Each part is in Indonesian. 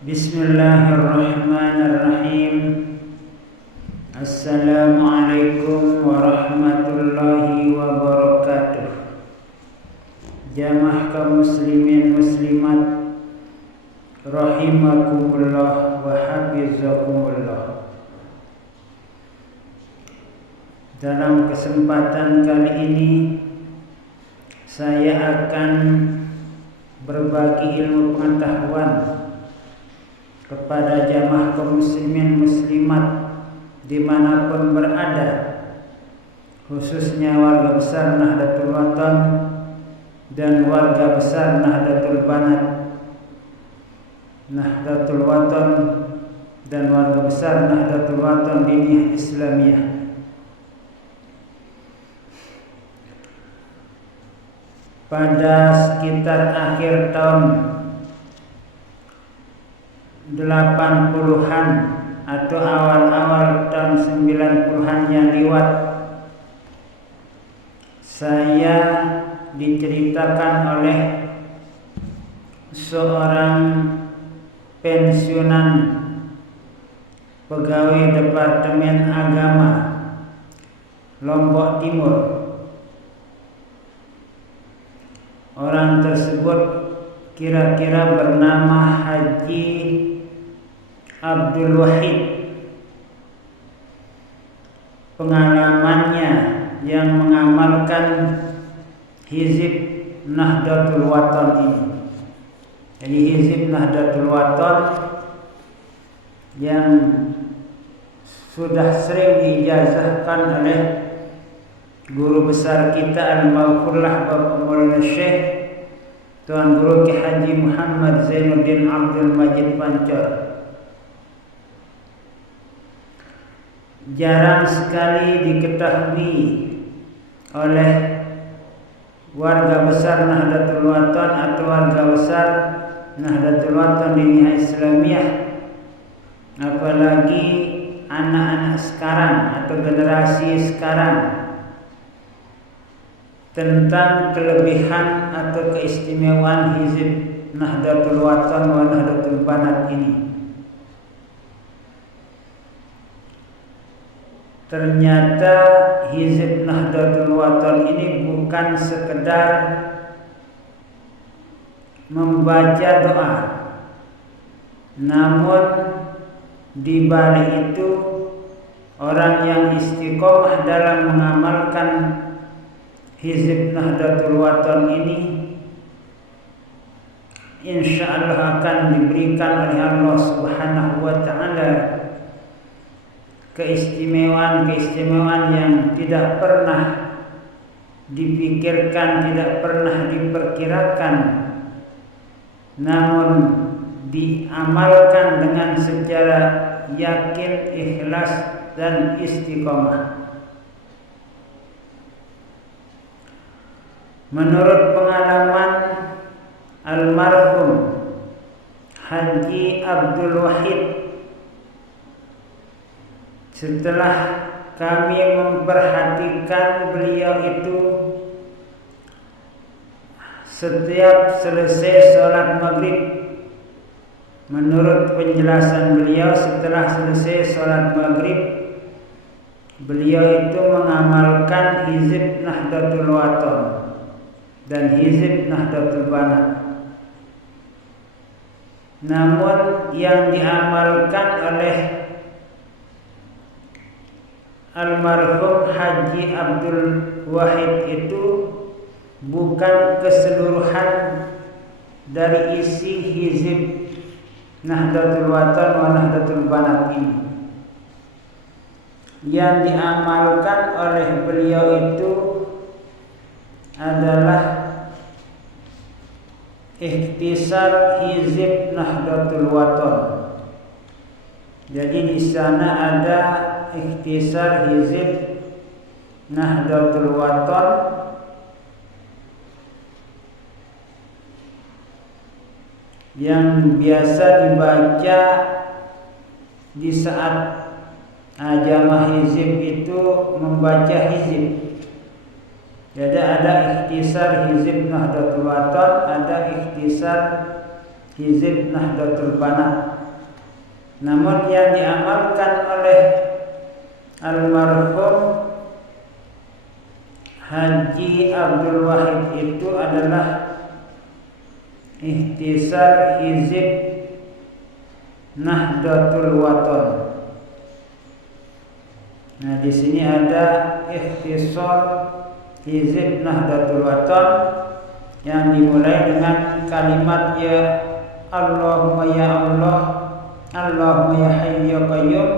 Bismillahirrahmanirrahim. Assalamualaikum warahmatullahi wabarakatuh. Jamaah kaum muslimin muslimat rahimakumullah wa hafizakumullah. Dalam kesempatan kali ini saya akan berbagi ilmu pengetahuan kepada jamaah kaum muslimin muslimat dimanapun berada, khususnya warga besar Nahdlatul Wathon dan warga besar Nahdlatul Banat, Nahdlatul Wathon dan warga besar Nahdlatul Wathon Diniyah Islamiyah. Pada sekitar akhir tahun 80-an atau awal-awal tahun 90-an yang lewat, saya diceritakan oleh seorang pensiunan pegawai Departemen Agama Lombok Timur. Orang tersebut kira-kira bernama Haji Abdul Wahid. Pengalamannya yang mengamalkan hizib Nahdlatul Wathon ini. Jadi hizib Nahdlatul Wathon yang sudah sering diijazahkan oleh guru besar kita al-Maghfurlah Bapak Maulana Syekh Tuan Guru Ki Haji Muhammad Zainuddin Abdul Majid Pancor. Jarang sekali diketahui oleh warga besar Nahdlatul Wathon atau warga besar Nahdlatul Wathon Diniyah Islamiyah, apalagi anak-anak sekarang atau generasi sekarang, tentang kelebihan atau keistimewaan hizib Nahdlatul Wathon wa Nahdlatul Banat ini. Ternyata hizib Nahdlatul Wathon ini bukan sekedar membaca doa, namun di balik itu orang yang istiqomah dalam mengamalkan hizib Nahdlatul Wathon ini insyaallah akan diberikan oleh Allah Subhanahu wa taala keistimewaan yang tidak pernah dipikirkan, tidak pernah diperkirakan, namun diamalkan dengan secara yakin, ikhlas dan istiqomah. Menurut pengalaman almarhum Haji Abdul Wahid, setelah kami memperhatikan beliau itu setiap selesai sholat maghrib, menurut penjelasan beliau, setelah selesai sholat maghrib beliau itu mengamalkan hizib Nahdlatul Wathon dan hizib Nahdlatul Banat. Namun yang diamalkan oleh almarhum Haji Abdul Wahid itu bukan keseluruhan dari isi hizib Nahdlatul Wathon wa Nahdlatul Banat ini. Yang diamalkan oleh beliau itu adalah ikhtisar hizib Nahdlatul Wathon. Jadi di sana ada ikhtisar hizib Nahdlatul Wathon yang biasa dibaca di saat jamaah hizib itu membaca hizib. Jadi ada ikhtisar hizib Nahdlatul Wathon, ada ikhtisar hizib Nahdlatul Banat. Namun yang diamalkan oleh almarhum Haji Abdul Wahid itu adalah Ihtisar Hizib Nahdlatul Wathon. Nah, di sini ada Ihtisar Hizib Nahdlatul Wathon yang dimulai dengan kalimat ya Allahumma ya Allah, Allahumma ya Hayyu ya Qayyum,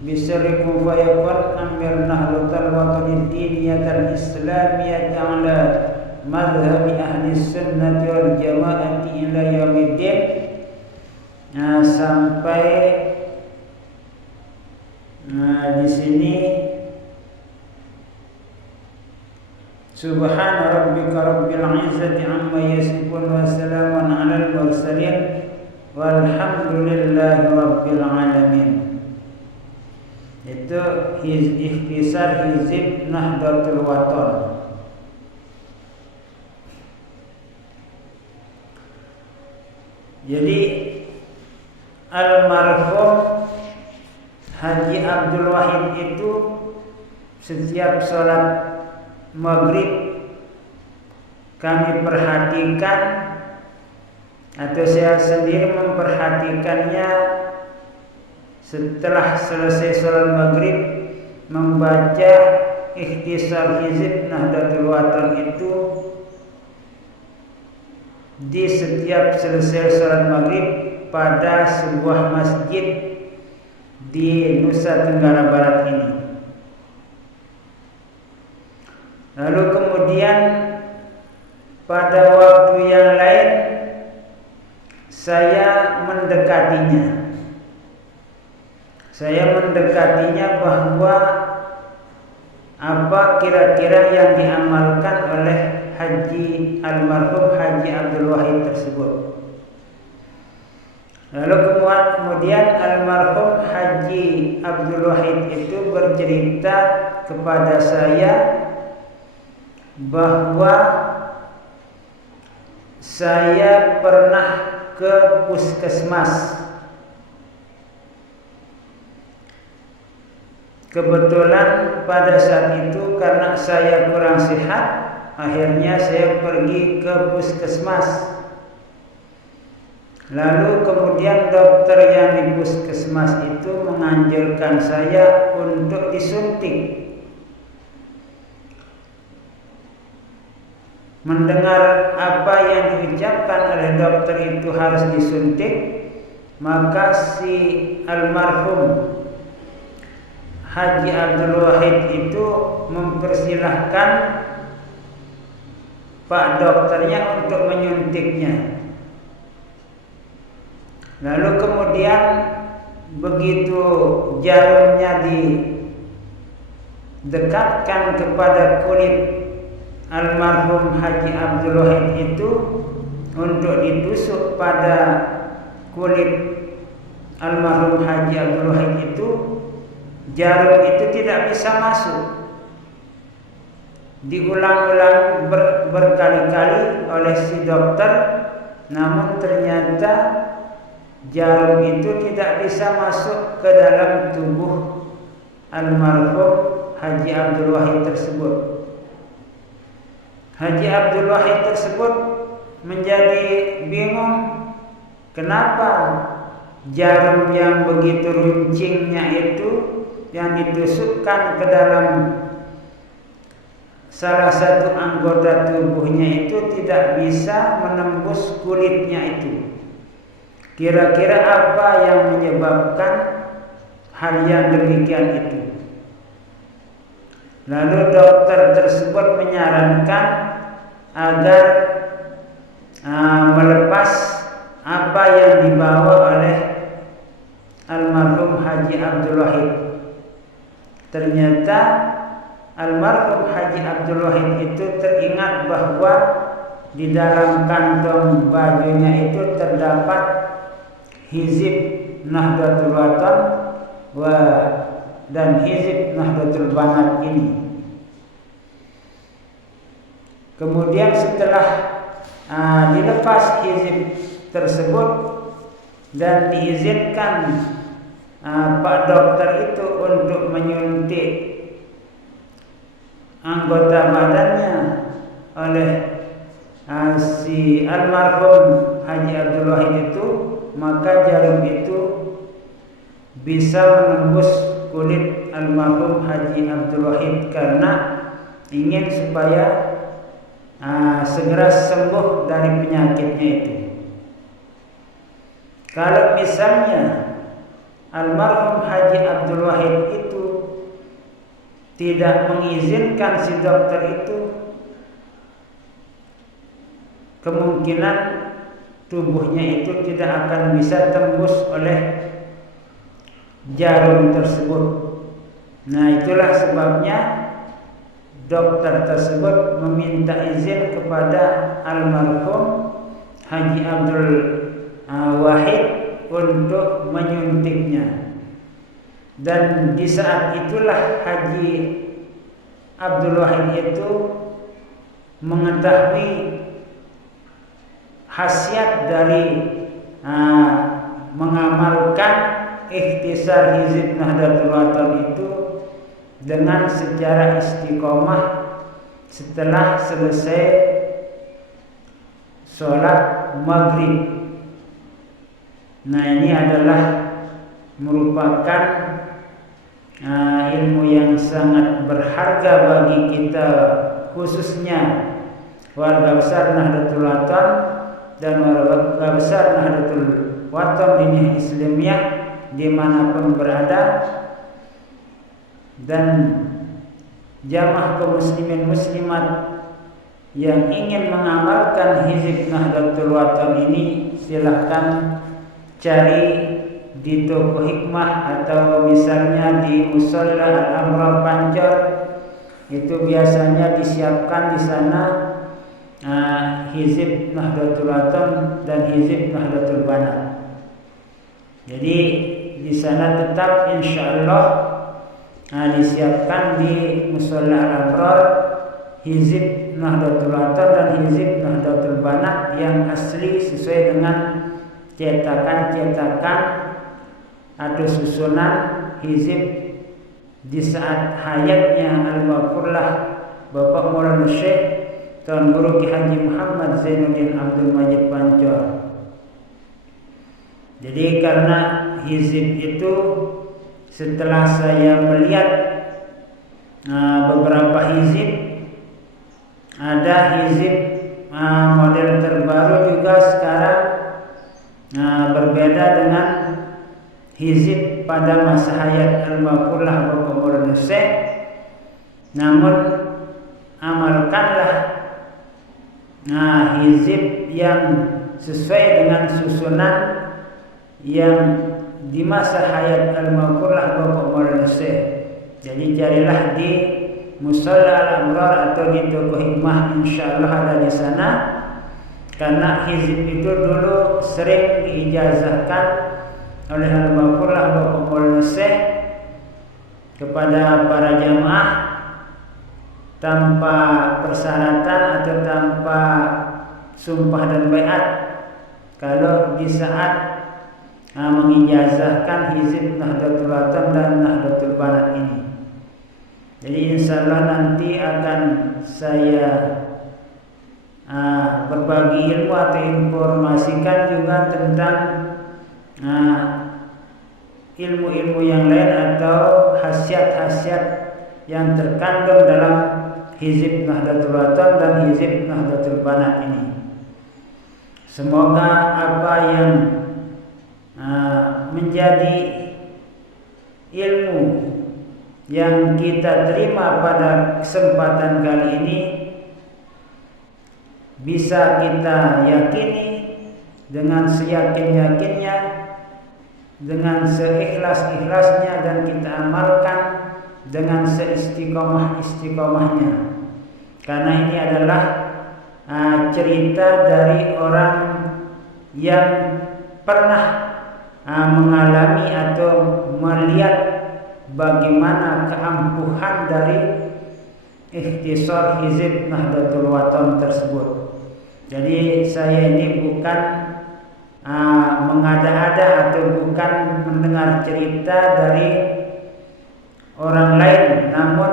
bisri kun fayakun amir nahdlatul wathonid diniyatal islamiyati ala madhhabi ahli sunnati wal jamaati ila yaumiddin. Nah, sampai di sini Subhana rabbika rabbil izzati amma yasifun wa salamun alal mursalin walhamdulillahi rabbil alamin. Itu Ihtisar Hizib Nahdlatul Wathon. Jadi almarhum Haji Abdul Wahid itu setiap sholat maghrib kami perhatikan, atau saya sendiri memperhatikannya setelah selesai sholat maghrib membaca Ihtisar Hizib Nahdlatul Wathon itu di setiap selesai sholat maghrib pada sebuah masjid di Nusa Tenggara Barat ini. Lalu kemudian pada waktu yang lain saya mendekatinya. Saya mendekatinya bahwa apa kira-kira yang diamalkan oleh almarhum Haji Abdul Wahid tersebut. Lalu kemudian almarhum Haji Abdul Wahid itu bercerita kepada saya bahwa saya pernah ke puskesmas. Kebetulan pada saat itu karena saya kurang sehat, akhirnya saya pergi ke puskesmas. Lalu kemudian dokter yang di puskesmas itu menganjurkan saya untuk disuntik. Mendengar apa yang diucapkan oleh dokter itu harus disuntik, maka si almarhum Haji Abdul Wahid itu mempersilahkan Pak dokternya untuk menyuntiknya. Lalu kemudian begitu jarumnya didekatkan kepada kulit almarhum Haji Abdul Wahid itu untuk ditusuk pada kulit almarhum Haji Abdul Wahid itu, jarum itu tidak bisa masuk. Diulang-ulang berkali-kali oleh si dokter, namun ternyata jarum itu tidak bisa masuk ke dalam tubuh almarhum Haji Abdul Wahid tersebut. Haji Abdul Wahid tersebut menjadi bingung, kenapa jarum yang begitu runcingnya itu yang ditusukkan ke dalam salah satu anggota tubuhnya itu tidak bisa menembus kulitnya itu. Kira-kira apa yang menyebabkan hal yang demikian itu? Lalu dokter tersebut menyarankan agar melepas apa yang dibawa oleh almarhum Haji Abdul Wahid. Ternyata almarhum Haji Abdul Wahid itu teringat bahwa di dalam kantong bajunya itu terdapat Hizib Nahdlatul Wathon dan Hizib Nahdlatul Banat ini. Kemudian setelah dilepas hizib tersebut dan diizinkan Pak dokter itu untuk menyuntik anggota badannya oleh si almarhum Haji Abdul Wahid itu, maka jarum itu bisa menembus kulit almarhum Haji Abdul Wahid karena ingin supaya segera sembuh dari penyakitnya itu. Kalau misalnya almarhum Haji Abdul Wahid itu tidak mengizinkan si dokter itu, kemungkinan tubuhnya itu tidak akan bisa tembus oleh jarum tersebut. Nah, itulah sebabnya dokter tersebut meminta izin kepada almarhum Haji Abdul Wahid untuk menyuntiknya. Dan di saat itulah Haji Abdul Wahid itu mengetahui khasiat dari mengamalkan ikhtisar Hizib Nahdlatul Wathon itu dengan secara istiqomah setelah selesai sholat maghrib. Nah, ini adalah merupakan ilmu yang sangat berharga bagi kita, khususnya warga besar Nahdlatul Wathon dan warga besar Nahdlatul Wathon Diniyah Islamiyah dimanapun berada, dan jamaah kaum muslimin muslimat yang ingin mengamalkan Hizib Nahdlatul Wathon ini, silahkan cari di toko hikmah atau misalnya di Musola Al-Amrar Pancor. Itu biasanya disiapkan di sana Hizib Nahdlatul Wathon dan Hizib Nahdlatul Banat. Jadi di sana tetap insyaallah disiapkan di Musola Al-Amrar Hizib Nahdlatul Wathon dan Hizib Nahdlatul Banat yang asli sesuai dengan cetakan-cetakan atau susunan hizib di saat hayatnya Al-Maqfurlah Bapak Maulana Syekh Tuan Guru Ki Haji Muhammad Zainuddin Abdul Majid Pancor. Jadi karena hizib itu, setelah saya melihat beberapa hizib, ada hizib model terbaru juga sekarang, berbeda dengan hizib pada masa hayat Al-Maqfurlah Bapak Maulana Syekh. Namun amalkanlah hizib yang sesuai dengan susunan yang di masa hayat Al-Maqfurlah Bapak Maulana Syekh. Jadi carilah di Musola Al-Amrar atau di toko hikmah, insyaallah ada di sana. Karena hizib itu dulu sering diijazahkan oleh Al-Maqfurlah Bapak Maulana Syekh kepada para jamaah tanpa persyaratan atau tanpa sumpah dan baiat, kalau di saat mengijazahkan hizib Nahdlatul Wathon dan Nahdlatul Banat ini. Jadi insyaallah nanti akan saya berbagi ilmu atau informasikan juga tentang ilmu-ilmu yang lain atau khasiat-khasiat yang terkandung dalam Hizib Nahdlatul Wathon dan Hizib Nahdlatul Banat ini. Semoga apa yang menjadi ilmu yang kita terima pada kesempatan kali ini bisa kita yakini dengan seyakin-yakinnya, dengan seikhlas-ikhlasnya, dan kita amalkan dengan seistiqomah-istiqomahnya. Karena ini adalah cerita dari orang yang pernah mengalami atau melihat bagaimana keampuhan dari ikhtisar Hizib Nahdlatul Wathon tersebut. Jadi saya ini bukan mengada-ada atau bukan mendengar cerita dari orang lain, namun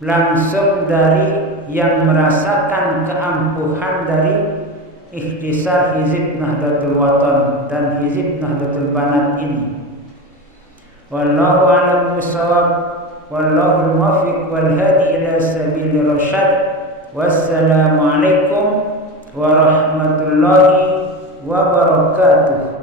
langsung dari yang merasakan keampuhan dari ikhtisar Hizib Nahdlatul Watan dan Hizib Nahdlatul Banat ini. Wallahu a'lam bishawab, wallahu muwaffiq wal hadi ila sabilir rasyad. Wassalamu alaikum warahmatullahi wabarakatuh.